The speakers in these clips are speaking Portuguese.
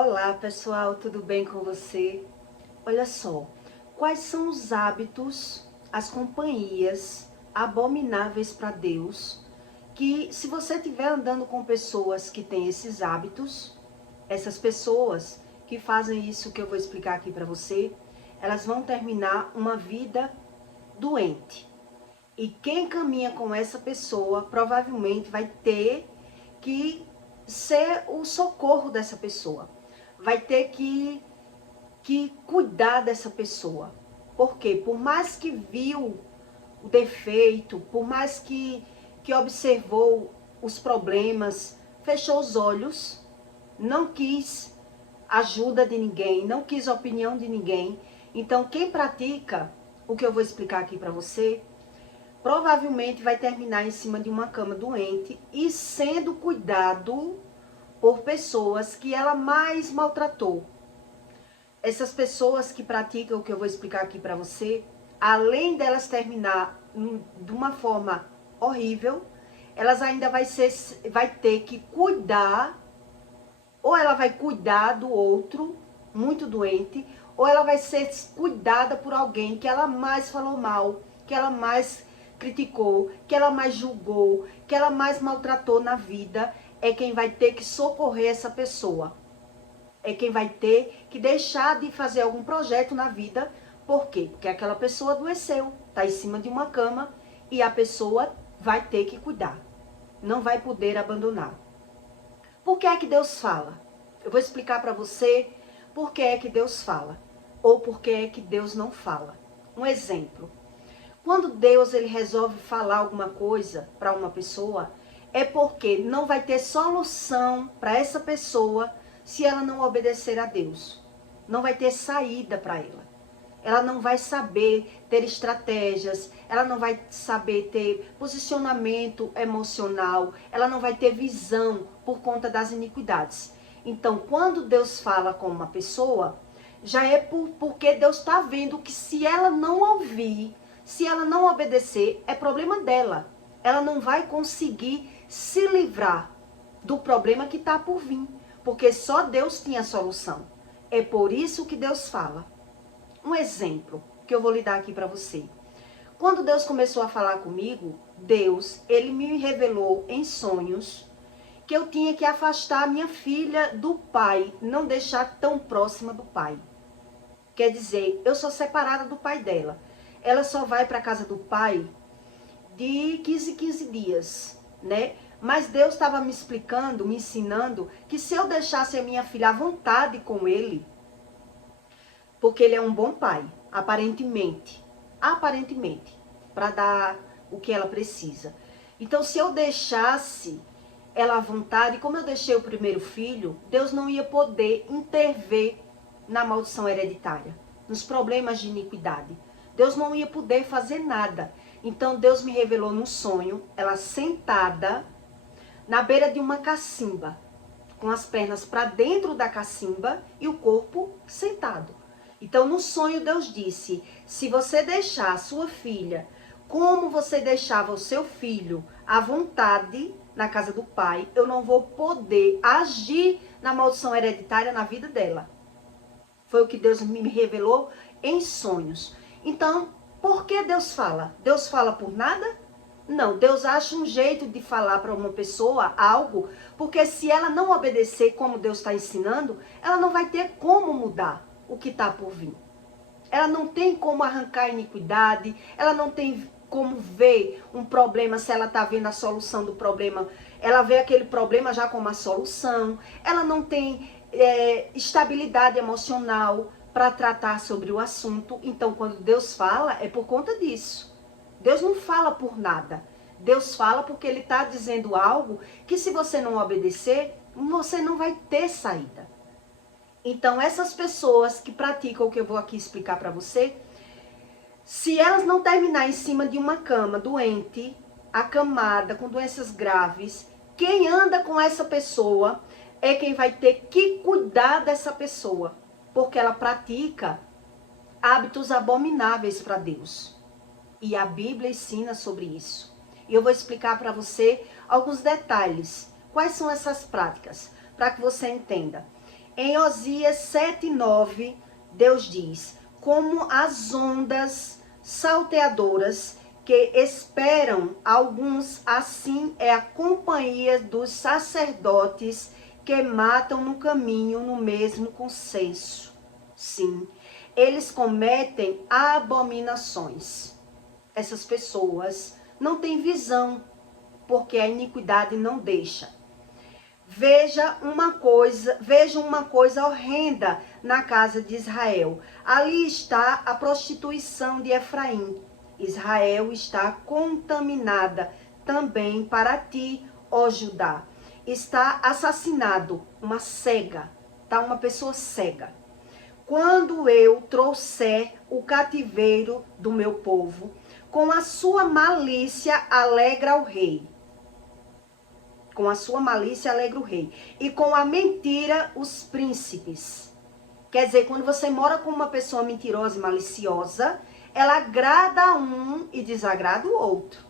Olá pessoal, tudo bem com você? Olha só, quais são os hábitos, as companhias abomináveis para Deus, que se você estiver andando com pessoas que têm esses hábitos, essas pessoas que fazem isso que eu vou explicar aqui para você, elas vão terminar uma vida doente. E quem caminha com essa pessoa provavelmente vai ter que ser o socorro dessa pessoa. Vai ter que cuidar dessa pessoa. Por quê? Por mais que viu o defeito, por mais que observou os problemas, fechou os olhos, não quis ajuda de ninguém, não quis opinião de ninguém. Então, quem pratica o que eu vou explicar aqui para você, provavelmente vai terminar em cima de uma cama doente e sendo cuidado por pessoas que ela mais maltratou. Essas pessoas que praticam o que eu vou explicar aqui para você, além delas terminar de uma forma horrível, elas ainda vai ter que cuidar, ou ela vai cuidar do outro muito doente, ou ela vai ser cuidada por alguém que ela mais falou mal, que ela mais criticou, que ela mais julgou, que ela mais maltratou na vida, é quem vai ter que socorrer essa pessoa. É quem vai ter que deixar de fazer algum projeto na vida. Por quê? Porque aquela pessoa adoeceu, está em cima de uma cama e a pessoa vai ter que cuidar. Não vai poder abandonar. Por que é que Deus fala? Eu vou explicar para você por que é que Deus fala ou por que é que Deus não fala. Um exemplo. Quando Deus ele resolve falar alguma coisa para uma pessoa, é porque não vai ter solução para essa pessoa se ela não obedecer a Deus. Não vai ter saída para ela. Ela não vai saber ter estratégias, ela não vai saber ter posicionamento emocional, ela não vai ter visão por conta das iniquidades. Então, quando Deus fala com uma pessoa, já é porque Deus está vendo que se ela não ouvir, se ela não obedecer, é problema dela. Ela não vai conseguir se livrar do problema que está por vir. Porque só Deus tinha a solução. É por isso que Deus fala. Um exemplo que eu vou lhe dar aqui para você. Quando Deus começou a falar comigo, Deus, ele me revelou em sonhos que eu tinha que afastar a minha filha do pai, não deixar tão próxima do pai. Quer dizer, eu sou separada do pai dela. Ela só vai para a casa do pai de 15 dias, né? Mas Deus estava me explicando, me ensinando, que se eu deixasse a minha filha à vontade com ele, porque ele é um bom pai, aparentemente, para dar o que ela precisa. Então, se eu deixasse ela à vontade, como eu deixei o primeiro filho, Deus não ia poder intervir na maldição hereditária, nos problemas de iniquidade. Deus não ia poder fazer nada. Então, Deus me revelou num sonho, ela sentada na beira de uma cacimba, com as pernas para dentro da cacimba e o corpo sentado. Então, no sonho, Deus disse, se você deixar a sua filha, como você deixava o seu filho à vontade na casa do pai, eu não vou poder agir na maldição hereditária na vida dela. Foi o que Deus me revelou em sonhos. Então, por que Deus fala? Deus fala por nada? Não, Deus acha um jeito de falar para uma pessoa algo, porque se ela não obedecer como Deus está ensinando, ela não vai ter como mudar o que está por vir. Ela não tem como arrancar a iniquidade, ela não tem como ver um problema, se ela está vendo a solução do problema, ela vê aquele problema já como uma solução, ela não tem estabilidade emocional para tratar sobre o assunto. Então, quando Deus fala, é por conta disso. Deus não fala por nada. Deus fala porque ele está dizendo algo que se você não obedecer, você não vai ter saída. Então, essas pessoas que praticam o que eu vou aqui explicar para você, se elas não terminar em cima de uma cama doente, acamada, com doenças graves, quem anda com essa pessoa é quem vai ter que cuidar dessa pessoa, porque ela pratica hábitos abomináveis para Deus. E a Bíblia ensina sobre isso. E eu vou explicar para você alguns detalhes. Quais são essas práticas? Para que você entenda. Em Osias 7:9, Deus diz: como as ondas salteadoras que esperam alguns, assim é a companhia dos sacerdotes que matam no caminho no mesmo consenso. Sim, eles cometem abominações. Essas pessoas não têm visão, porque a iniquidade não deixa. Veja uma coisa horrenda na casa de Israel. Ali está a prostituição de Efraim. Israel está contaminada também para ti, ó Judá. Está assassinado, uma cega, tá? Uma pessoa cega. Quando eu trouxer o cativeiro do meu povo, com a sua malícia alegra o rei. Com a sua malícia alegra o rei. E com a mentira os príncipes. Quer dizer, quando você mora com uma pessoa mentirosa e maliciosa, ela agrada um e desagrada o outro.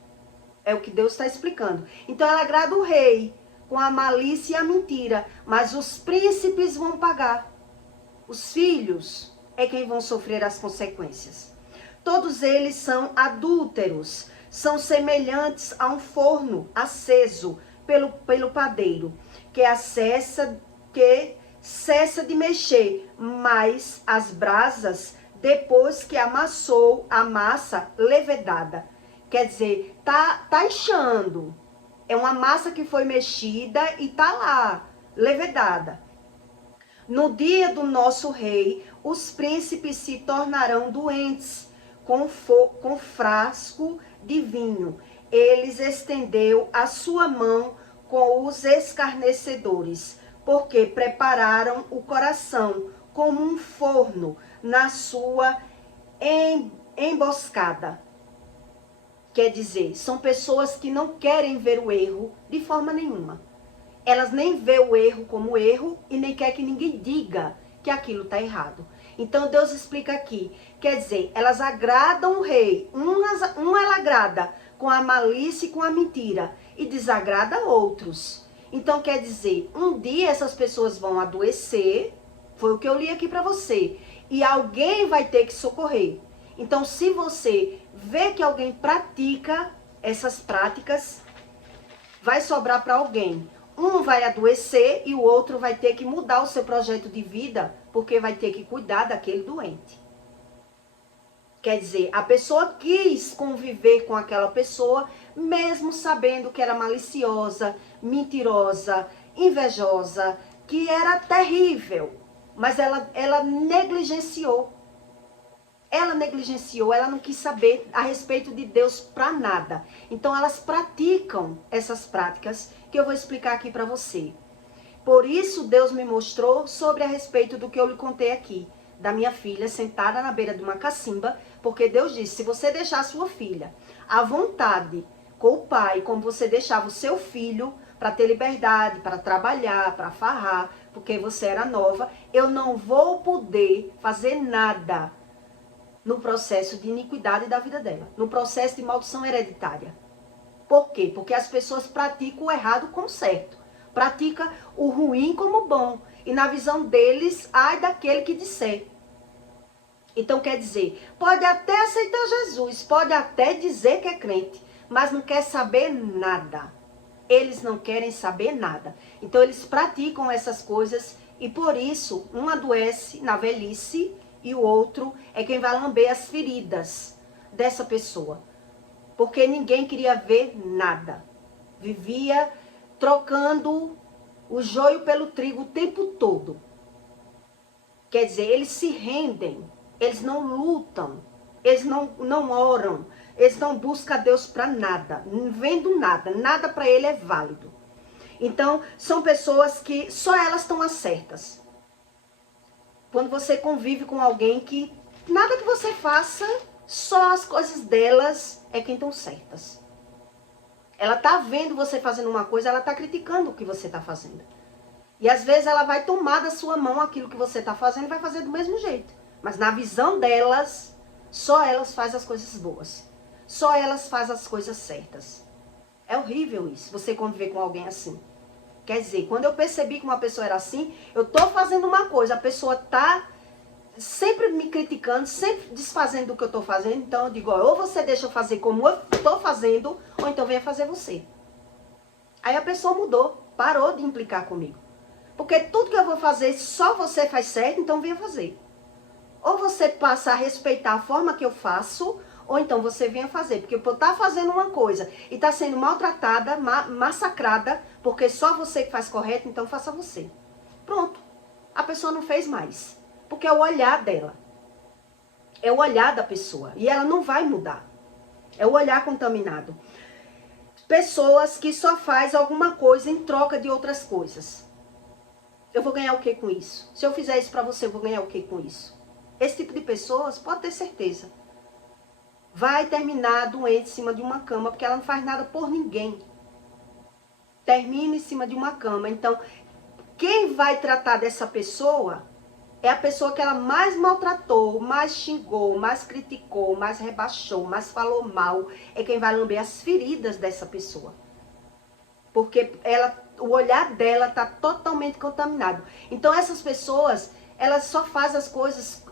É o que Deus está explicando. Então ela agrada o rei com a malícia e a mentira. Mas os príncipes vão pagar. Os filhos é quem vão sofrer as consequências. Todos eles são adúlteros. São semelhantes a um forno aceso pelo padeiro, que cessa de mexer, mas as brasas, depois que amassou a massa levedada. Quer dizer, tá inchando. É uma massa que foi mexida e tá lá, levedada. No dia do nosso rei, os príncipes se tornarão doentes com frasco de vinho. Eles estendeu a sua mão com os escarnecedores, porque prepararam o coração como um forno na sua emboscada. Quer dizer, são pessoas que não querem ver o erro de forma nenhuma. Elas nem vê o erro como erro e nem quer que ninguém diga que aquilo está errado. Então Deus explica aqui, quer dizer, elas agradam o rei, uma ela agrada com a malícia e com a mentira e desagrada outros. Então quer dizer, um dia essas pessoas vão adoecer, foi o que eu li aqui para você, e alguém vai ter que socorrer. Então se você vê que alguém pratica essas práticas, vai sobrar para alguém. Um vai adoecer e o outro vai ter que mudar o seu projeto de vida, porque vai ter que cuidar daquele doente. Quer dizer, a pessoa quis conviver com aquela pessoa, mesmo sabendo que era maliciosa, mentirosa, invejosa, que era terrível. Mas ela negligenciou. Ela negligenciou, ela não quis saber a respeito de Deus para nada. Então elas praticam essas práticas que eu vou explicar aqui para você. Por isso Deus me mostrou sobre a respeito do que eu lhe contei aqui, da minha filha sentada na beira de uma cacimba, porque Deus disse, se você deixar a sua filha à vontade com o pai, como você deixava o seu filho para ter liberdade, para trabalhar, para farrar, porque você era nova, eu não vou poder fazer nada no processo de iniquidade da vida dela, no processo de maldição hereditária. Por quê? Porque as pessoas praticam o errado como certo, praticam o ruim como bom, e na visão deles, ai daquele que disser. Então quer dizer, pode até aceitar Jesus, pode até dizer que é crente, mas não quer saber nada. Eles não querem saber nada. Então eles praticam essas coisas e por isso um adoece na velhice e o outro é quem vai lamber as feridas dessa pessoa. Porque ninguém queria ver nada. Vivia trocando o joio pelo trigo o tempo todo. Quer dizer, eles se rendem, eles não lutam, eles não oram, eles não buscam a Deus para nada, não vendo nada, nada para ele é válido. Então, são pessoas que só elas estão às certas. Quando você convive com alguém que nada que você faça, só as coisas delas é quem estão certas. Ela tá vendo você fazendo uma coisa, ela tá criticando o que você tá fazendo. E às vezes ela vai tomar da sua mão aquilo que você tá fazendo e vai fazer do mesmo jeito. Mas na visão delas, só elas fazem as coisas boas. Só elas fazem as coisas certas. É horrível isso, você conviver com alguém assim. Quer dizer, quando eu percebi que uma pessoa era assim, eu tô fazendo uma coisa, a pessoa tá sempre me criticando, sempre desfazendo do que eu tô fazendo, então eu digo, ó, ou você deixa eu fazer como eu tô fazendo, ou então venha fazer você. Aí a pessoa mudou, parou de implicar comigo. Porque tudo que eu vou fazer, só você faz certo, então venha fazer. Ou você passa a respeitar a forma que eu faço, ou então você venha fazer. Porque por estar fazendo uma coisa e estar sendo maltratada, massacrada, porque só você que faz correto, então faça você. Pronto. A pessoa não fez mais. Porque é o olhar dela. É o olhar da pessoa. E ela não vai mudar. É o olhar contaminado. Pessoas que só faz alguma coisa em troca de outras coisas. Eu vou ganhar o que com isso? Se eu fizer isso pra você, eu vou ganhar o que com isso? Esse tipo de pessoas, pode ter certeza, vai terminar doente em cima de uma cama, porque ela não faz nada por ninguém. Termina em cima de uma cama. Então, quem vai tratar dessa pessoa é a pessoa que ela mais maltratou, mais xingou, mais criticou, mais rebaixou, mais falou mal. É quem vai lamber as feridas dessa pessoa. Porque o olhar dela está totalmente contaminado. Então, essas pessoas, elas só fazem as coisas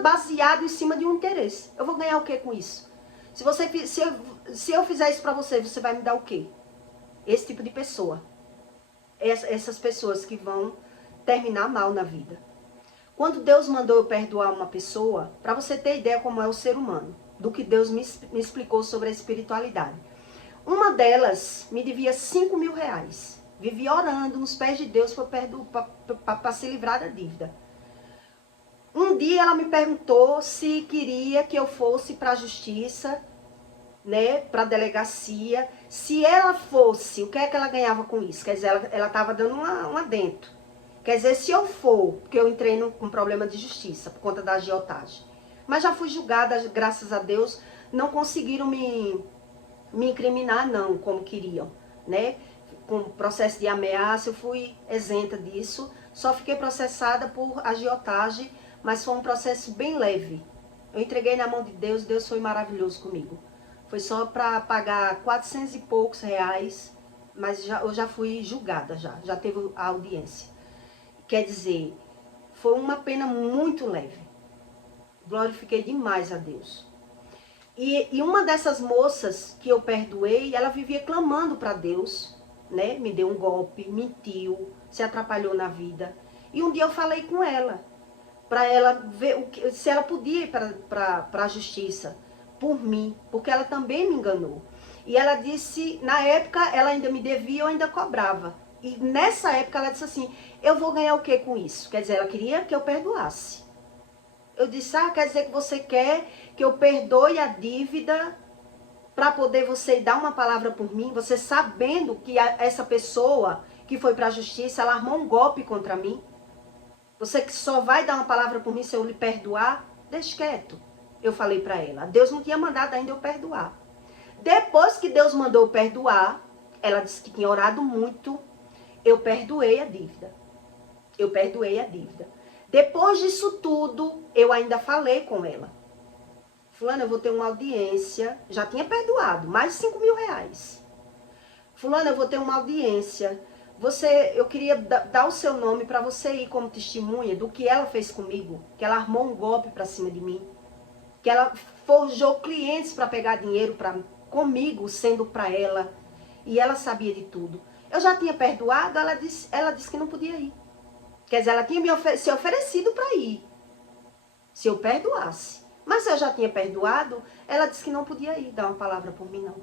baseado em cima de um interesse. Eu vou ganhar o que com isso? Se eu fizer isso pra você, você vai me dar o quê? Esse tipo de pessoa. Essas pessoas que vão terminar mal na vida. Quando Deus mandou eu perdoar uma pessoa, pra você ter ideia como é o ser humano, do que Deus me explicou sobre a espiritualidade. Uma delas me devia 5 mil reais. Vivia orando nos pés de Deus para se livrar da dívida. Um dia ela me perguntou se queria que eu fosse para a justiça, né, para a delegacia. Se ela fosse, o que é que ela ganhava com isso? Quer dizer, ela estava dando um adentro. Quer dizer, se eu for, porque eu entrei com problema de justiça por conta da agiotagem. Mas já fui julgada, graças a Deus, não conseguiram me incriminar não, como queriam, né? Com processo de ameaça, eu fui isenta disso. Só fiquei processada por agiotagem, mas foi um processo bem leve. Eu entreguei na mão de Deus, Deus foi maravilhoso comigo. Foi só para pagar 400 e poucos reais, mas eu já fui julgada, já teve a audiência. Quer dizer, foi uma pena muito leve. Glorifiquei demais a Deus. E uma dessas moças que eu perdoei, ela vivia clamando para Deus, né? Me deu um golpe, mentiu, se atrapalhou na vida. E um dia eu falei com ela, para ela ver se ela podia ir para a justiça por mim, porque ela também me enganou. E ela disse, na época ela ainda me devia, eu ainda cobrava. E nessa época ela disse assim, eu vou ganhar o que com isso? Quer dizer, ela queria que eu perdoasse. Eu disse, quer dizer que você quer que eu perdoe a dívida para poder você dar uma palavra por mim? Você sabendo que essa pessoa que foi para a justiça, ela armou um golpe contra mim? Você que só vai dar uma palavra por mim se eu lhe perdoar? Deixa quieto. Eu falei para ela. Deus não tinha mandado ainda eu perdoar. Depois que Deus mandou eu perdoar, ela disse que tinha orado muito, eu perdoei a dívida. Eu perdoei a dívida. Depois disso tudo, eu ainda falei com ela. Fulana, eu vou ter uma audiência. Já tinha perdoado, mais 5 mil reais. Fulana, eu vou ter uma audiência. Eu queria dar o seu nome para você ir como testemunha do que ela fez comigo. Que ela armou um golpe para cima de mim. Que ela forjou clientes para pegar dinheiro comigo, sendo para ela. E ela sabia de tudo. Eu já tinha perdoado, ela disse que não podia ir. Quer dizer, ela tinha se oferecido para ir, se eu perdoasse. Mas eu já tinha perdoado, ela disse que não podia ir, dar uma palavra por mim, não.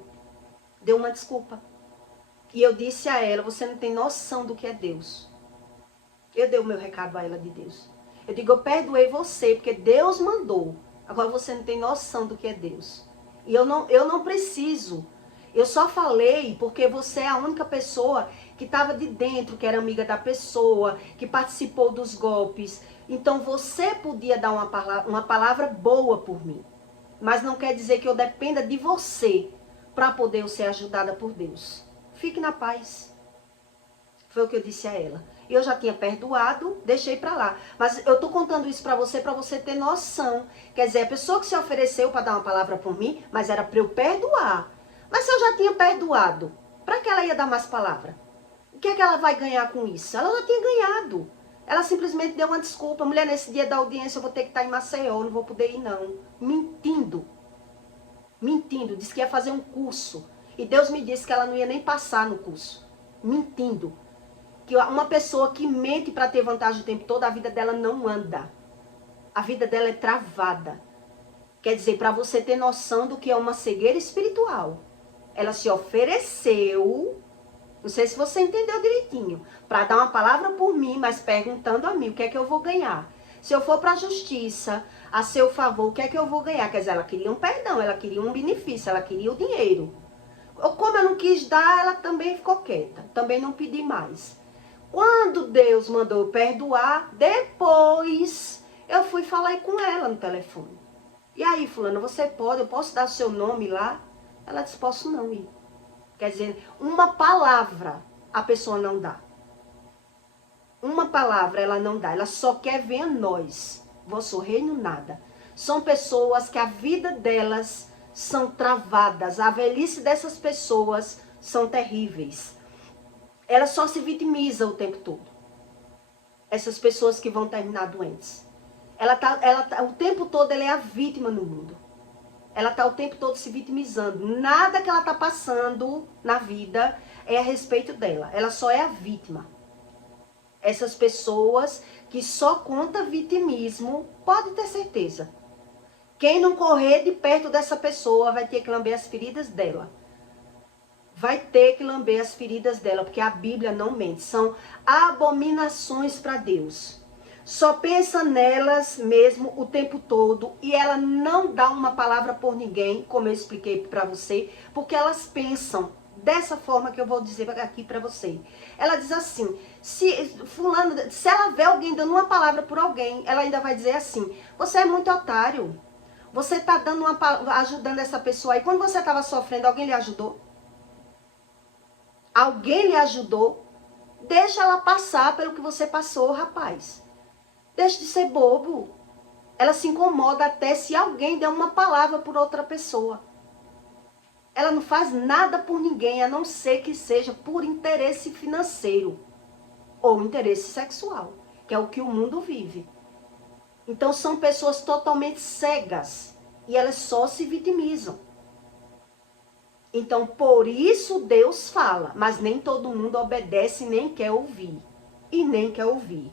Deu uma desculpa. E eu disse a ela, você não tem noção do que é Deus. Eu dei o meu recado a ela de Deus. Eu digo, eu perdoei você, porque Deus mandou. Agora você não tem noção do que é Deus. E eu não preciso. Eu só falei porque você é a única pessoa que estava de dentro, que era amiga da pessoa, que participou dos golpes. Então você podia dar uma palavra boa por mim. Mas não quer dizer que eu dependa de você para poder eu ser ajudada por Deus. Fique na paz. Foi o que eu disse a ela. Eu já tinha perdoado, deixei para lá. Mas eu tô contando isso para você ter noção. Quer dizer, a pessoa que se ofereceu para dar uma palavra por mim, mas era para eu perdoar. Mas se eu já tinha perdoado, para que ela ia dar mais palavra? que é que ela vai ganhar com isso? Ela já tinha ganhado. Ela simplesmente deu uma desculpa. Mulher, nesse dia da audiência eu vou ter que estar em Maceió, não vou poder ir não. Mentindo. Mentindo. Disse que ia fazer um curso. E Deus me disse que ela não ia nem passar no curso. Mentindo. Que uma pessoa que mente para ter vantagem o tempo todo, a vida dela não anda. A vida dela é travada. Quer dizer, para você ter noção do que é uma cegueira espiritual. Ela se ofereceu, não sei se você entendeu direitinho, para dar uma palavra por mim, mas perguntando a mim o que é que eu vou ganhar. Se eu for para a justiça, a seu favor, o que é que eu vou ganhar? Quer dizer, ela queria um perdão, ela queria um benefício, ela queria o dinheiro. Como eu não quis dar, ela também ficou quieta, também não pedi mais. Quando Deus mandou eu perdoar, depois eu fui falar com ela no telefone. E aí, fulana, você pode, eu posso dar o seu nome lá? Ela disse, posso não ir. Quer dizer, uma palavra a pessoa não dá. Uma palavra ela não dá, ela só quer ver a nós. Vosso reino nada. São pessoas que a vida delas são travadas. A velhice dessas pessoas são terríveis. Ela só se vitimiza o tempo todo. Essas pessoas que vão terminar doentes. O tempo todo ela é a vítima no mundo. Ela está o tempo todo se vitimizando. Nada que ela está passando na vida é a respeito dela. Ela só é a vítima. Essas pessoas que só conta vitimismo, pode ter certeza. Quem não correr de perto dessa pessoa vai ter que lamber as feridas dela. Vai ter que lamber as feridas dela, porque a Bíblia não mente. São abominações para Deus. Só pensa nelas mesmo o tempo todo e ela não dá uma palavra por ninguém, como eu expliquei para você, porque elas pensam dessa forma que eu vou dizer aqui para você. Ela diz assim, se ela vê alguém dando uma palavra por alguém, ela ainda vai dizer assim, você é muito otário, você está ajudando essa pessoa aí. Quando você estava sofrendo, alguém lhe ajudou? Alguém lhe ajudou? Deixa ela passar pelo que você passou, rapaz. Deixa de ser bobo. Ela se incomoda até se alguém der uma palavra por outra pessoa. Ela não faz nada por ninguém, a não ser que seja por interesse financeiro ou interesse sexual, que é o que o mundo vive. Então são pessoas totalmente cegas e elas só se vitimizam. Então por isso Deus fala, mas nem todo mundo obedece, nem quer ouvir. E nem quer ouvir.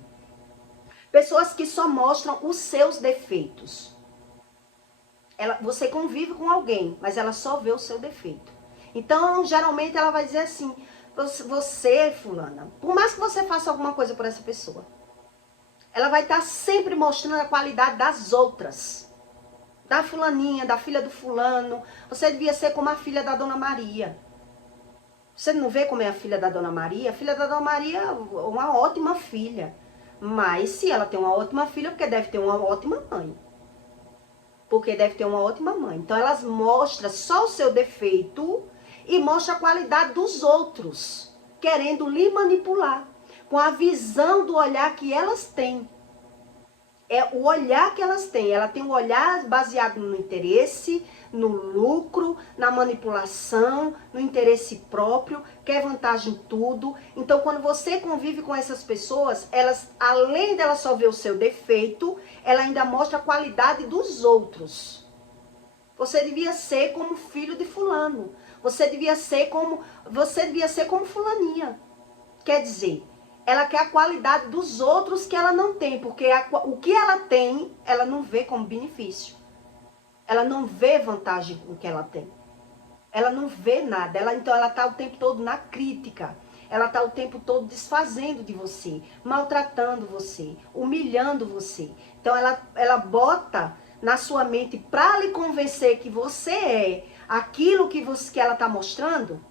Pessoas que só mostram os seus defeitos. Você convive com alguém, mas ela só vê o seu defeito. Então, geralmente, ela vai dizer assim, você, fulana, por mais que você faça alguma coisa por essa pessoa, ela vai estar sempre mostrando a qualidade das outras. Da fulaninha, da filha do fulano. Você devia ser como a filha da Dona Maria. Você não vê como é a filha da Dona Maria? A filha da Dona Maria é uma ótima filha. Mas se ela tem uma ótima filha, porque deve ter uma ótima mãe. Porque deve ter uma ótima mãe. Então elas mostram só o seu defeito e mostram a qualidade dos outros, querendo lhe manipular, com a visão do olhar que elas têm. É o olhar que elas têm. Ela tem um olhar baseado no interesse, no lucro, na manipulação, no interesse próprio, quer vantagem em tudo. Então, quando você convive com essas pessoas, elas, além dela só ver o seu defeito, ela ainda mostra a qualidade dos outros. Você devia ser como filho de fulano. Você devia ser como fulaninha. Quer dizer, ela quer a qualidade dos outros que ela não tem, porque o que ela tem, ela não vê como benefício. Ela não vê vantagem com o que ela tem. Ela não vê nada. Então ela está o tempo todo na crítica. Ela está o tempo todo desfazendo de você, maltratando você, humilhando você. Então ela bota na sua mente para lhe convencer que você é aquilo que ela está mostrando,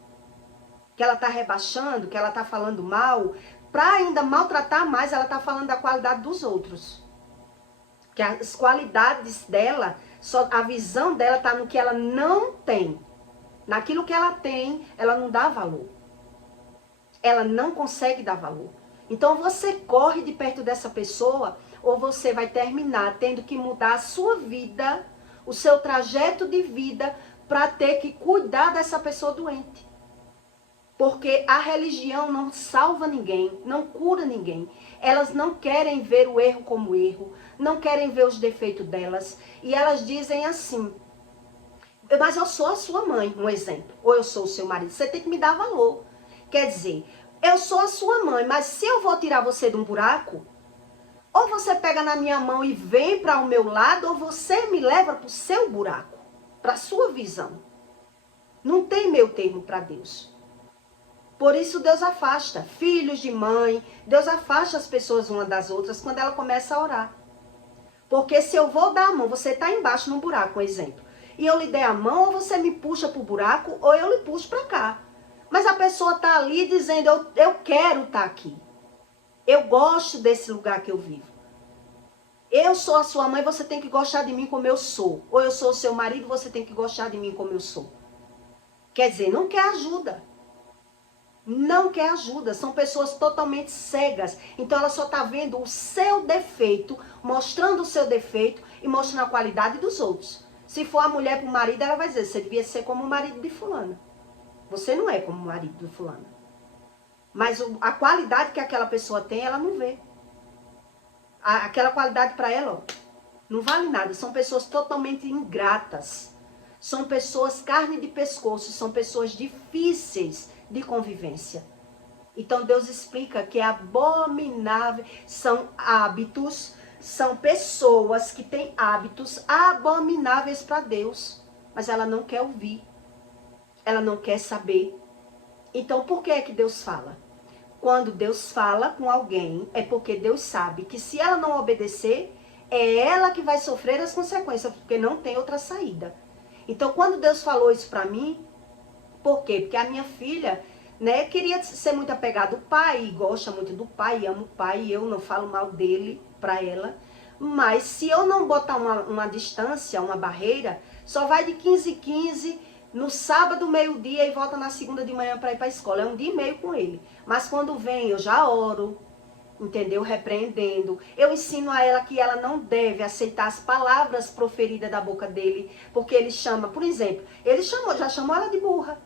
que ela está rebaixando, que ela está falando mal. Para ainda maltratar mais, ela está falando da qualidade dos outros. Que as qualidades dela, a visão dela está no que ela não tem. Naquilo que ela tem, ela não dá valor. Ela não consegue dar valor. Então você corre de perto dessa pessoa, ou você vai terminar tendo que mudar a sua vida, o seu trajeto de vida, para ter que cuidar dessa pessoa doente. Porque a religião não salva ninguém, não cura ninguém. Elas não querem ver o erro como erro, não querem ver os defeitos delas. E elas dizem assim, mas eu sou a sua mãe, um exemplo. Ou eu sou o seu marido, você tem que me dar valor. Quer dizer, eu sou a sua mãe, mas se eu vou tirar você de um buraco, ou você pega na minha mão e vem para o meu lado, ou você me leva para o seu buraco, para a sua visão. Não tem meio termo para Deus. Por isso Deus afasta filhos de mãe, Deus afasta as pessoas umas das outras quando ela começa a orar. Porque se eu vou dar a mão, você está embaixo num buraco, um exemplo, e eu lhe der a mão, ou você me puxa para o buraco, ou eu lhe puxo para cá. Mas a pessoa está ali dizendo, eu quero estar aqui. Eu gosto desse lugar que eu vivo. Eu sou a sua mãe, você tem que gostar de mim como eu sou. Ou eu sou o seu marido, você tem que gostar de mim como eu sou. Quer dizer, não quer ajuda. Não quer ajuda. São pessoas totalmente cegas. Então ela só está vendo o seu defeito, mostrando o seu defeito e mostrando a qualidade dos outros. Se for a mulher para o marido, ela vai dizer, você devia ser como o marido de fulana. Você não é como o marido de fulana. Mas a qualidade que aquela pessoa tem, ela não vê. Aquela qualidade para ela, ó, não vale nada. São pessoas totalmente ingratas. São pessoas carne de pescoço. São pessoas difíceis de convivência. Então Deus explica que é abominável. São hábitos, são pessoas que têm hábitos abomináveis para Deus. Mas ela não quer ouvir. Ela não quer saber. Então por que é que Deus fala? Quando Deus fala com alguém, é porque Deus sabe que se ela não obedecer, é ela que vai sofrer as consequências, porque não tem outra saída. Então, quando Deus falou isso pra mim, por quê? Porque a minha filha, né, queria ser muito apegada ao pai, gosta muito do pai, ama o pai, e eu não falo mal dele pra ela. Mas se eu não botar uma distância, uma barreira, só vai de 15 em 15, no sábado, meio-dia, e volta na segunda de manhã para ir para a escola. É 1 dia e meio com ele. Mas quando vem, eu já oro, entendeu? Repreendendo. Eu ensino a ela que ela não deve aceitar as palavras proferidas da boca dele, porque ele chama, por exemplo, ele já chamou ela de burra.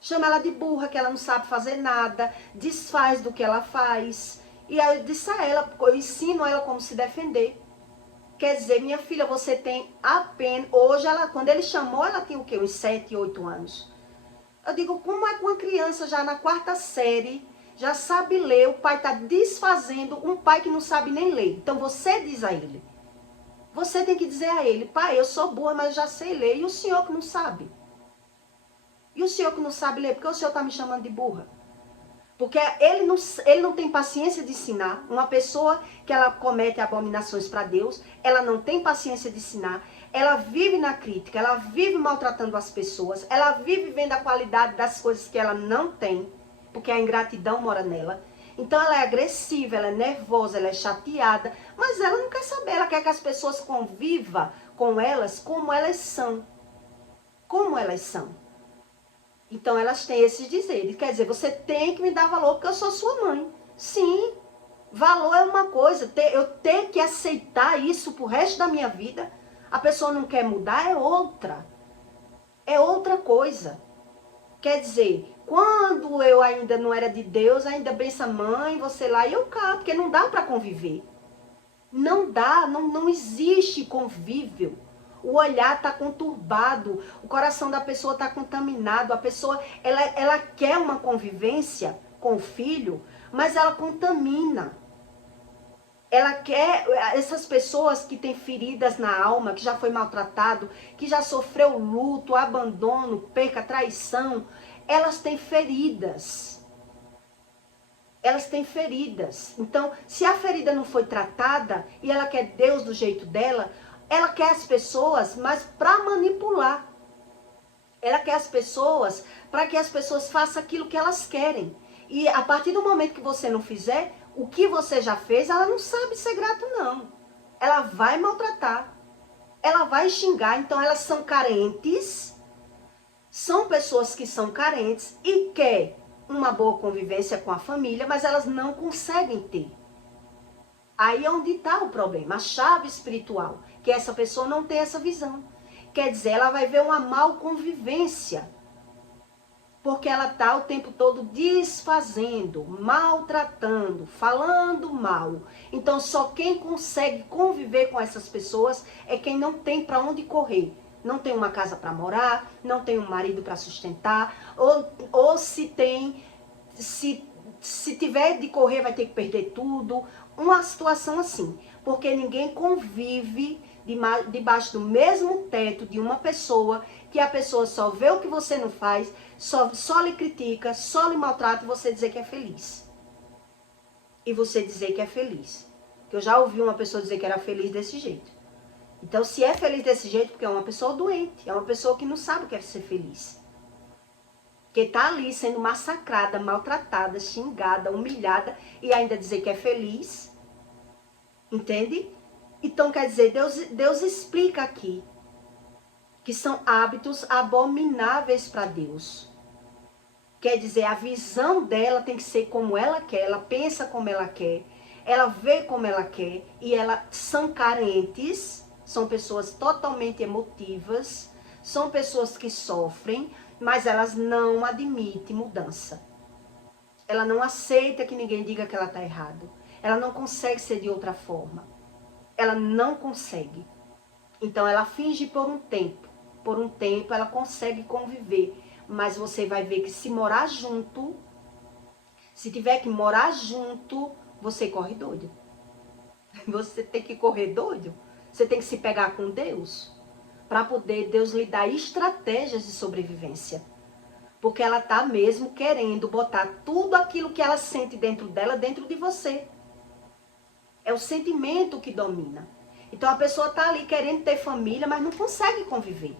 Chama ela de burra, que ela não sabe fazer nada, desfaz do que ela faz. E aí eu disse a ela, eu ensino ela como se defender. Quer dizer, minha filha, você tem apenas... Hoje, quando ele chamou, ela tinha o quê? Uns 7, 8 anos. Eu digo, como é que uma criança já na 4ª série, já sabe ler, o pai está desfazendo um pai que não sabe nem ler. Então você diz a ele. Você tem que dizer a ele, pai, eu sou boa, mas eu já sei ler. E o senhor que não sabe? E o senhor que não sabe ler, por que o senhor está me chamando de burra? Porque ele não tem paciência de ensinar. Uma pessoa que ela comete abominações para Deus, ela não tem paciência de ensinar. Ela vive na crítica, ela vive maltratando as pessoas, ela vive vendo a qualidade das coisas que ela não tem, porque a ingratidão mora nela. Então ela é agressiva, ela é nervosa, ela é chateada, mas ela não quer saber, ela quer que as pessoas convivam com elas como elas são. Como elas são. Então elas têm esses dizeres. Quer dizer, você tem que me dar valor porque eu sou sua mãe. Sim, valor é uma coisa. Eu tenho que aceitar isso pro resto da minha vida. A pessoa não quer mudar, é outra. É outra coisa. Quer dizer, quando eu ainda não era de Deus, ainda bença mãe, você lá e eu cá, porque não dá para conviver. Não dá, não existe convívio. O olhar está conturbado, o coração da pessoa está contaminado, a pessoa ela quer uma convivência com o filho, mas ela contamina. Ela quer, essas pessoas que têm feridas na alma, que já foi maltratado, que já sofreu luto, abandono, perca, traição, elas têm feridas. Elas têm feridas. Então, se a ferida não foi tratada e ela quer Deus do jeito dela, ela quer as pessoas, mas para manipular. Ela quer as pessoas para que as pessoas façam aquilo que elas querem. E a partir do momento que você não fizer, o que você já fez, ela não sabe ser grato, não. Ela vai maltratar. Ela vai xingar. Então, elas são carentes. São pessoas que são carentes e querem uma boa convivência com a família, mas elas não conseguem ter. Aí é onde está o problema, a chave espiritual, que essa pessoa não tem essa visão. Quer dizer, ela vai ver uma mal convivência. Porque ela está o tempo todo desfazendo, maltratando, falando mal. Então só quem consegue conviver com essas pessoas é quem não tem para onde correr. Não tem uma casa para morar, não tem um marido para sustentar, ou se tem, se tiver de correr vai ter que perder tudo. Uma situação assim, porque ninguém convive debaixo do mesmo teto de uma pessoa, que a pessoa só vê o que você não faz, só lhe critica, só lhe maltrata e você dizer que é feliz. E você dizer que é feliz. Que eu já ouvi uma pessoa dizer que era feliz desse jeito. Então, se é feliz desse jeito, porque é uma pessoa doente, é uma pessoa que não sabe o que é ser feliz. Que está ali sendo massacrada, maltratada, xingada, humilhada e ainda dizer que é feliz. Entende? Então, quer dizer, Deus explica aqui que são hábitos abomináveis para Deus. Quer dizer, a visão dela tem que ser como ela quer, ela pensa como ela quer, ela vê como ela quer, e elas são carentes, são pessoas totalmente emotivas, são pessoas que sofrem, mas elas não admitem mudança. Ela não aceita que ninguém diga que ela está errado. Ela não consegue ser de outra forma. Ela não consegue. Então ela finge por um tempo. Por um tempo ela consegue conviver. Mas você vai ver que se morar junto, se tiver que morar junto, você corre doido. Você tem que correr doido. Você tem que se pegar com Deus. Para poder Deus lhe dar estratégias de sobrevivência. Porque ela está mesmo querendo botar tudo aquilo que ela sente dentro dela, dentro de você. É o sentimento que domina. Então a pessoa está ali querendo ter família, mas não consegue conviver.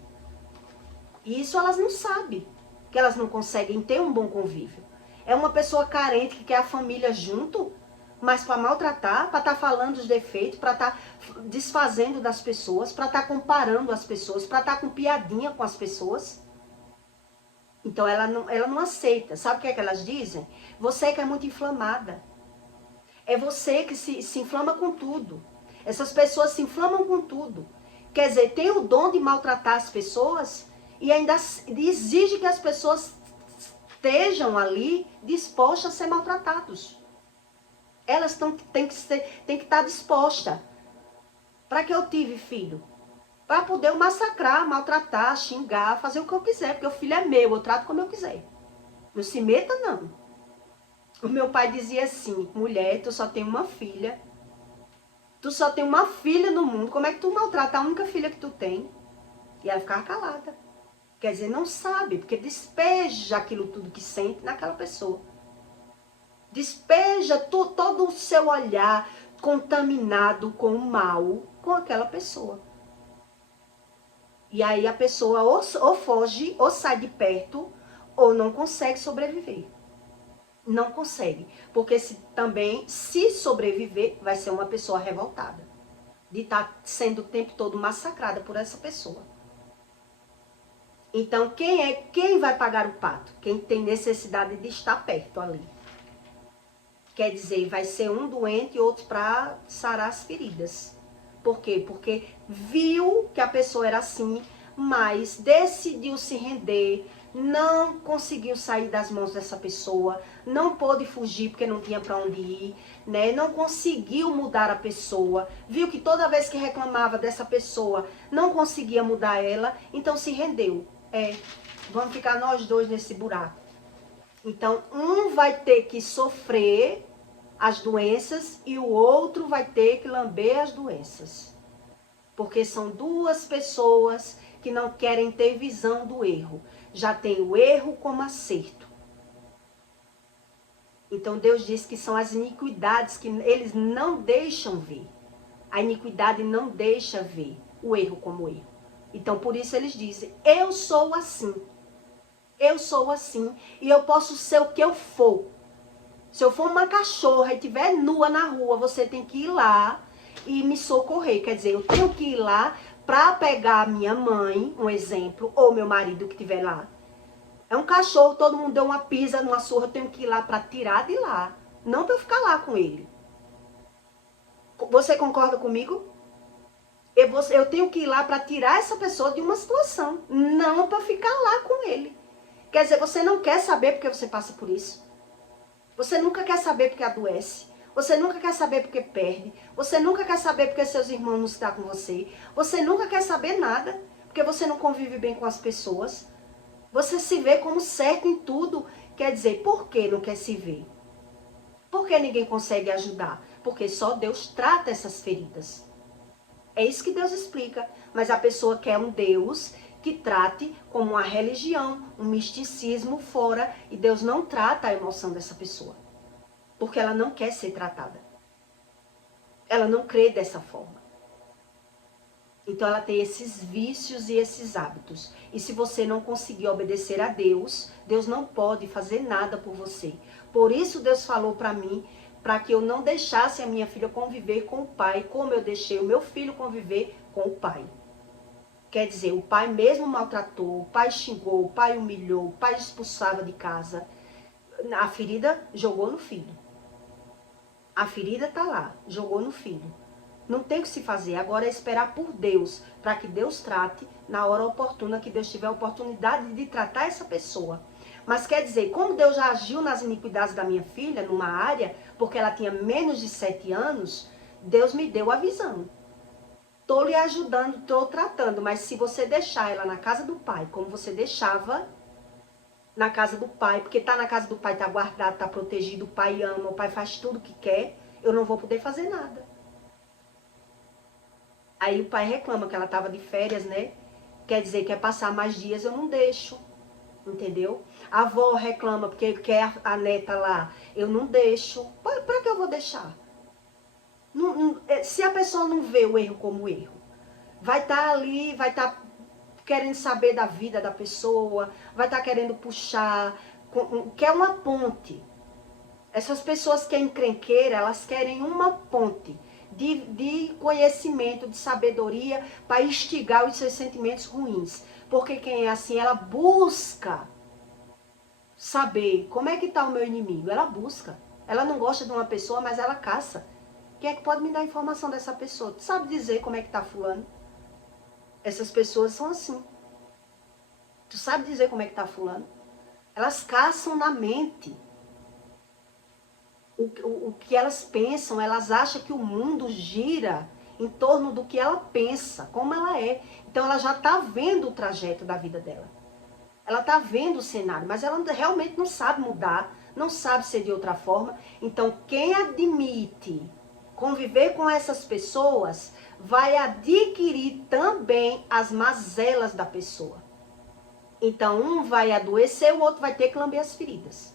E isso elas não sabem, que elas não conseguem ter um bom convívio. É uma pessoa carente que quer a família junto, mas para maltratar, para estar falando os defeitos, para estar desfazendo das pessoas, para estar comparando as pessoas, para estar com piadinha com as pessoas. Então ela não aceita. Sabe o que é que elas dizem? Você que é muito inflamada. É você que se inflama com tudo. Essas pessoas se inflamam com tudo. Quer dizer, tem o dom de maltratar as pessoas e ainda exige que as pessoas estejam ali dispostas a ser maltratados. Elas têm que estar dispostas. Para que eu tive filho? Para poder eu massacrar, maltratar, xingar, fazer o que eu quiser. Porque o filho é meu, eu trato como eu quiser. Não se meta, não. O meu pai dizia assim: mulher, tu só tem uma filha. Tu só tem uma filha no mundo. Como é que tu maltrata a única filha que tu tem? E ela ficava calada. Quer dizer, não sabe, porque despeja aquilo tudo que sente naquela pessoa. Despeja todo o seu olhar contaminado com o mal com aquela pessoa. E aí a pessoa ou foge, ou sai de perto, ou não consegue sobreviver. Não consegue. Porque se sobreviver, vai ser uma pessoa revoltada. De estar sendo o tempo todo massacrada por essa pessoa. Então, quem vai pagar o pato? Quem tem necessidade de estar perto ali. Quer dizer, vai ser um doente e outro para sarar as feridas. Por quê? Porque viu que a pessoa era assim, mas decidiu se render, não conseguiu sair das mãos dessa pessoa, não pôde fugir porque não tinha para onde ir, né? Não conseguiu mudar a pessoa, viu que toda vez que reclamava dessa pessoa, não conseguia mudar ela, então se rendeu. Vamos ficar nós dois nesse buraco. Então, um vai ter que sofrer as doenças e o outro vai ter que lamber as doenças. Porque são duas pessoas que não querem ter visão do erro. Já tem o erro como acerto. Então Deus diz que são as iniquidades que eles não deixam ver. A iniquidade não deixa ver o erro como erro. Então por isso eles dizem, eu sou assim. Eu sou assim e eu posso ser o que eu for. Se eu for uma cachorra e estiver nua na rua, você tem que ir lá e me socorrer. Quer dizer, eu tenho que ir lá para pegar a minha mãe, um exemplo, ou meu marido que estiver lá. É um cachorro, todo mundo deu uma pisa, uma surra, eu tenho que ir lá para tirar de lá. Não para eu ficar lá com ele. Você concorda comigo? Eu tenho que ir lá para tirar essa pessoa de uma situação. Não para ficar lá com ele. Quer dizer, você não quer saber porque você passa por isso. Você nunca quer saber porque adoece. Você nunca quer saber porque perde. Você nunca quer saber porque seus irmãos não estão com você. Você nunca quer saber nada porque você não convive bem com as pessoas. Você se vê como certo em tudo. Quer dizer, por que não quer se ver? Por que ninguém consegue ajudar? Porque só Deus trata essas feridas. É isso que Deus explica. Mas a pessoa quer um Deus que trate como uma religião, um misticismo fora. E Deus não trata a emoção dessa pessoa. Porque ela não quer ser tratada. Ela não crê dessa forma. Então ela tem esses vícios e esses hábitos. E se você não conseguir obedecer a Deus, Deus não pode fazer nada por você. Por isso Deus falou para mim, para que eu não deixasse a minha filha conviver com o pai, como eu deixei o meu filho conviver com o pai. Quer dizer, o pai mesmo maltratou, o pai xingou, o pai humilhou, o pai expulsava de casa. A ferida jogou no filho. A ferida está lá, jogou no filho. Não tem o que se fazer, agora é esperar por Deus, para que Deus trate na hora oportuna, que Deus tiver a oportunidade de tratar essa pessoa. Mas quer dizer, como Deus já agiu nas iniquidades da minha filha, numa área, porque ela tinha menos de 7 anos, Deus me deu a visão. Estou lhe ajudando, estou tratando, mas se você deixar ela na casa do pai, como você deixava na casa do pai, porque tá na casa do pai, tá guardado, tá protegido, o pai ama, o pai faz tudo o que quer, eu não vou poder fazer nada. Aí o pai reclama que ela estava de férias, né? Quer dizer, quer passar mais dias, eu não deixo. Entendeu? A avó reclama porque quer a neta lá, eu não deixo. Para que eu vou deixar? Se a pessoa não vê o erro como erro, vai estar ali, vai estar querendo saber da vida da pessoa, vai estar querendo puxar, quer uma ponte. Essas pessoas que é encrenqueira, elas querem uma ponte de conhecimento, de sabedoria, para instigar os seus sentimentos ruins. Porque quem é assim, ela busca saber como é que está o meu inimigo. Ela busca. Ela não gosta de uma pessoa, mas ela caça. Quem é que pode me dar informação dessa pessoa? Tu sabe dizer como é que está fulano? Essas pessoas são assim. Tu sabe dizer como é que está fulano? Elas caçam na mente. O que elas pensam, elas acham que o mundo gira em torno do que ela pensa, como ela é. Então ela já está vendo o trajeto da vida dela. Ela está vendo o cenário, mas ela realmente não sabe mudar, não sabe ser de outra forma. Então quem admite conviver com essas pessoas vai adquirir também as mazelas da pessoa. Então um vai adoecer, o outro vai ter que lamber as feridas.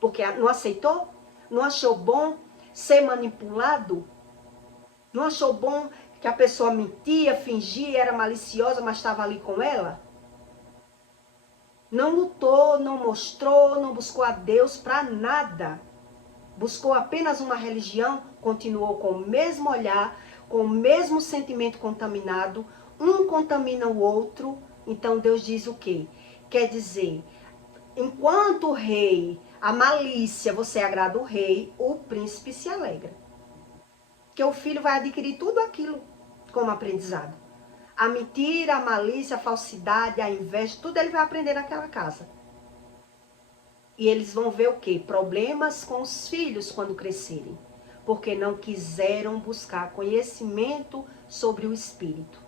Porque não aceitou? Não achou bom ser manipulado? Não achou bom que a pessoa mentia, fingia, era maliciosa, mas estava ali com ela? Não lutou, não mostrou, não buscou a Deus para nada. Buscou apenas uma religião, continuou com o mesmo olhar, com o mesmo sentimento contaminado. Um contamina o outro. Então Deus diz o quê? Quer dizer, enquanto o rei, a malícia, você agrada o rei, o príncipe se alegra. Que o filho vai adquirir tudo aquilo como aprendizado. A mentira, a malícia, a falsidade, a inveja, tudo ele vai aprender naquela casa. E eles vão ver o quê? Problemas com os filhos quando crescerem. Porque não quiseram buscar conhecimento sobre o espírito.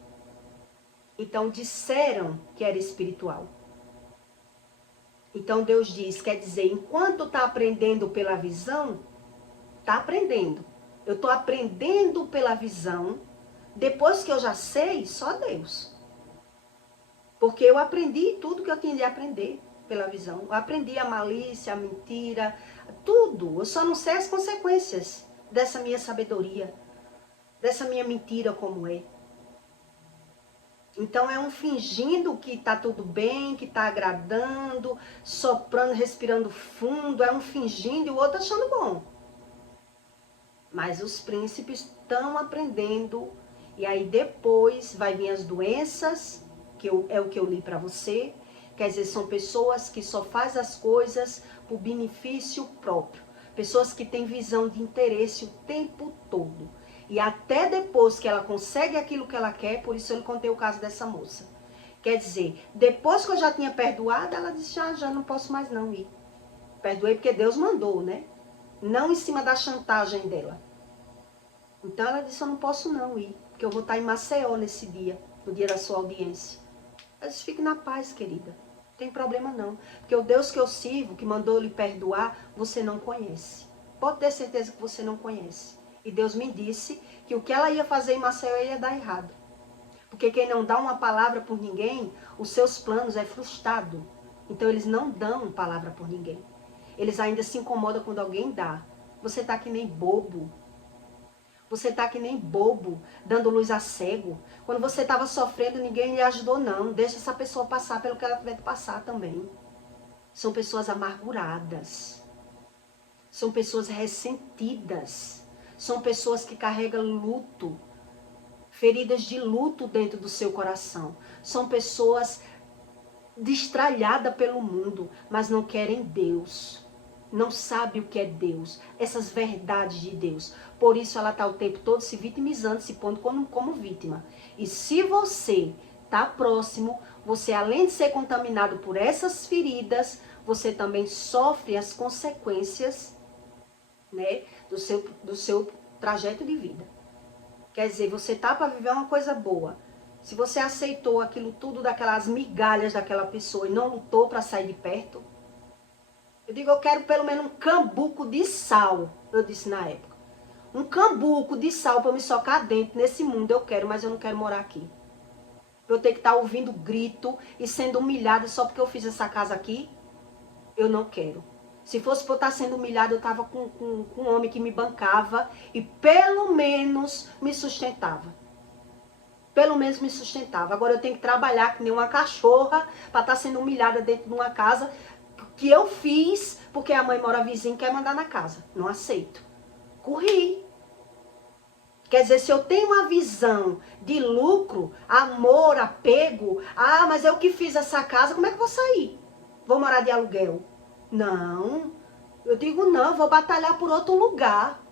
Então disseram que era espiritual. Então Deus diz, quer dizer, enquanto está aprendendo pela visão, está aprendendo. Eu estou aprendendo pela visão. Depois que eu já sei, só Deus. Porque eu aprendi tudo que eu tinha de aprender pela visão. Eu aprendi a malícia, a mentira, tudo. Eu só não sei as consequências dessa minha sabedoria, dessa minha mentira como é. Então é um fingindo que está tudo bem, que está agradando, soprando, respirando fundo. É um fingindo e o outro achando bom. Mas os príncipes estão aprendendo. E aí depois vai vir as doenças, que é o que eu li para você. Quer dizer, são pessoas que só fazem as coisas por benefício próprio. Pessoas que têm visão de interesse o tempo todo. E até depois que ela consegue aquilo que ela quer, por isso eu contei o caso dessa moça. Quer dizer, depois que eu já tinha perdoado, ela disse, já não posso mais não ir. Perdoei porque Deus mandou, né? Não em cima da chantagem dela. Então ela disse, eu não posso não ir, porque eu vou estar em Maceió nesse dia, no dia da sua audiência. Eu disse, fique na paz, querida. Não tem problema não. Porque o Deus que eu sirvo, que mandou lhe perdoar, você não conhece. Pode ter certeza que você não conhece. E Deus me disse que o que ela ia fazer em Maceió ia dar errado. Porque quem não dá uma palavra por ninguém, os seus planos é frustrado. Então eles não dão palavra por ninguém. Eles ainda se incomodam quando alguém dá. Você tá que nem bobo. Você tá que nem bobo, dando luz a cego. Quando você estava sofrendo, ninguém lhe ajudou, não. Deixa essa pessoa passar pelo que ela tiver de passar também. São pessoas amarguradas. São pessoas ressentidas. São pessoas que carregam luto. Feridas de luto dentro do seu coração. São pessoas destralhadas pelo mundo, mas não querem Deus. Não sabe o que é Deus, essas verdades de Deus. Por isso ela está o tempo todo se vitimizando, se pondo como vítima. E se você está próximo, você além de ser contaminado por essas feridas, você também sofre as consequências, né, do seu trajeto de vida. Quer dizer, você tá para viver uma coisa boa. Se você aceitou aquilo tudo, daquelas migalhas daquela pessoa e não lutou para sair de perto, eu digo, eu quero pelo menos um cambuco de sal, eu disse na época. Um cambuco de sal para me socar dentro nesse mundo eu quero, mas eu não quero morar aqui. Eu ter que estar ouvindo grito e sendo humilhada só porque eu fiz essa casa aqui, eu não quero. Se fosse por eu estar sendo humilhada, eu estava com um homem que me bancava e pelo menos me sustentava. Pelo menos me sustentava. Agora eu tenho que trabalhar que nem uma cachorra para estar sendo humilhada dentro de uma casa que eu fiz porque a mãe mora vizinha e quer mandar na casa. Não aceito. Corri. Quer dizer, se eu tenho uma visão de lucro, amor, apego, mas eu que fiz essa casa, como é que eu vou sair? Vou morar de aluguel? Não. Eu digo, não, eu vou batalhar por outro lugar.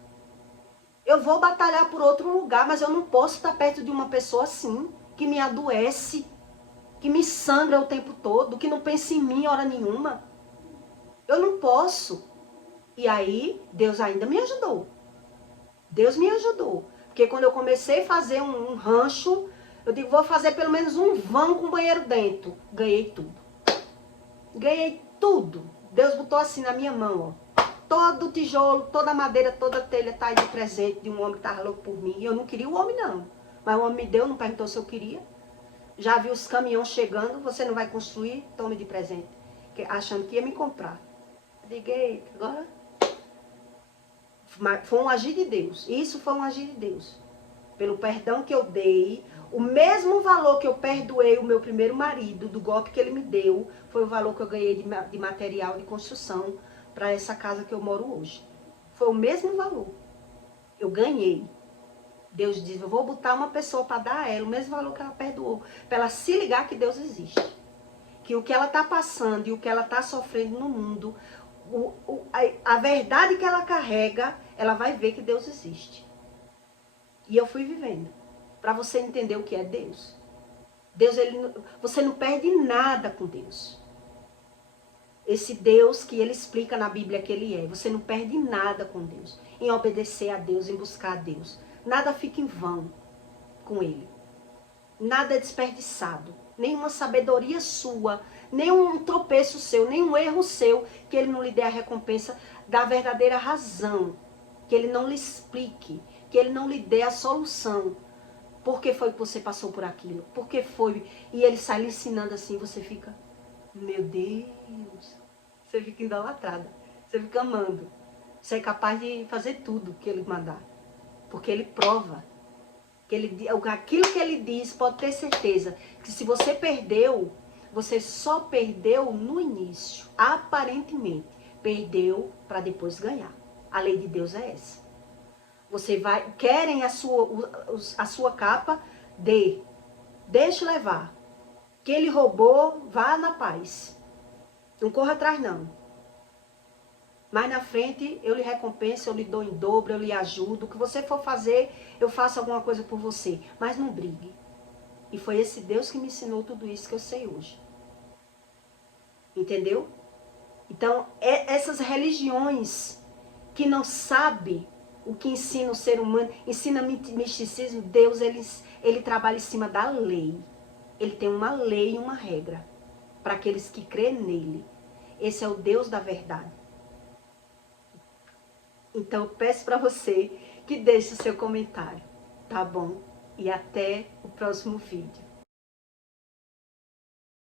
Eu vou batalhar por outro lugar, mas eu não posso estar perto de uma pessoa assim, que me adoece, que me sangra o tempo todo, que não pensa em mim hora nenhuma. Eu não posso. E aí, Deus ainda me ajudou. Deus me ajudou. Porque quando eu comecei a fazer um rancho, eu digo, vou fazer pelo menos um vão com banheiro dentro. Ganhei tudo. Ganhei tudo. Deus botou assim na minha mão, ó. Todo o tijolo, toda a madeira, toda a telha tá aí de presente de um homem que tava louco por mim. E eu não queria o homem, não. Mas o homem me deu, não perguntou se eu queria. Já vi os caminhões chegando, você não vai construir? Tome de presente. Achando que ia me comprar. Liguei, agora... Foi um agir de Deus. Isso foi um agir de Deus. Pelo perdão que eu dei, o mesmo valor que eu perdoei o meu primeiro marido, do golpe que ele me deu, foi o valor que eu ganhei de material de construção para essa casa que eu moro hoje. Foi o mesmo valor. Eu ganhei. Deus diz, eu vou botar uma pessoa para dar a ela o mesmo valor que ela perdoou, para ela se ligar que Deus existe. Que o que ela está passando e o que ela está sofrendo no mundo, a verdade que ela carrega, ela vai ver que Deus existe. E eu fui vivendo. Para você entender o que é Deus. Deus, você não perde nada com Deus. Esse Deus que ele explica na Bíblia que ele é. Você não perde nada com Deus. Em obedecer a Deus, em buscar a Deus. Nada fica em vão com ele. Nada é desperdiçado. Nenhuma sabedoria sua, nenhum tropeço seu, nenhum erro seu, que ele não lhe dê a recompensa da verdadeira razão. Que ele não lhe explique, que ele não lhe dê a solução. Por que foi que você passou por aquilo? Por que foi? E ele sai lhe ensinando assim, você fica, meu Deus. Você fica idolatrada, você fica amando. Você é capaz de fazer tudo que ele mandar. Porque ele prova. Aquilo que ele diz, pode ter certeza, que se você perdeu, você só perdeu no início. Aparentemente, perdeu para depois ganhar. A lei de Deus é essa. Você vai, querem a sua capa, deixe levar. Que ele roubou, vá na paz. Não corra atrás não. Mais na frente, eu lhe recompenso, eu lhe dou em dobro, eu lhe ajudo. O que você for fazer, eu faço alguma coisa por você. Mas não brigue. E foi esse Deus que me ensinou tudo isso que eu sei hoje. Entendeu? Então, essas religiões que não sabem o que ensina o ser humano, ensina misticismo, Deus, ele trabalha em cima da lei. Ele tem uma lei e uma regra para aqueles que creem nele. Esse é o Deus da verdade. Então, eu peço para você que deixe o seu comentário, tá bom? E até o próximo vídeo.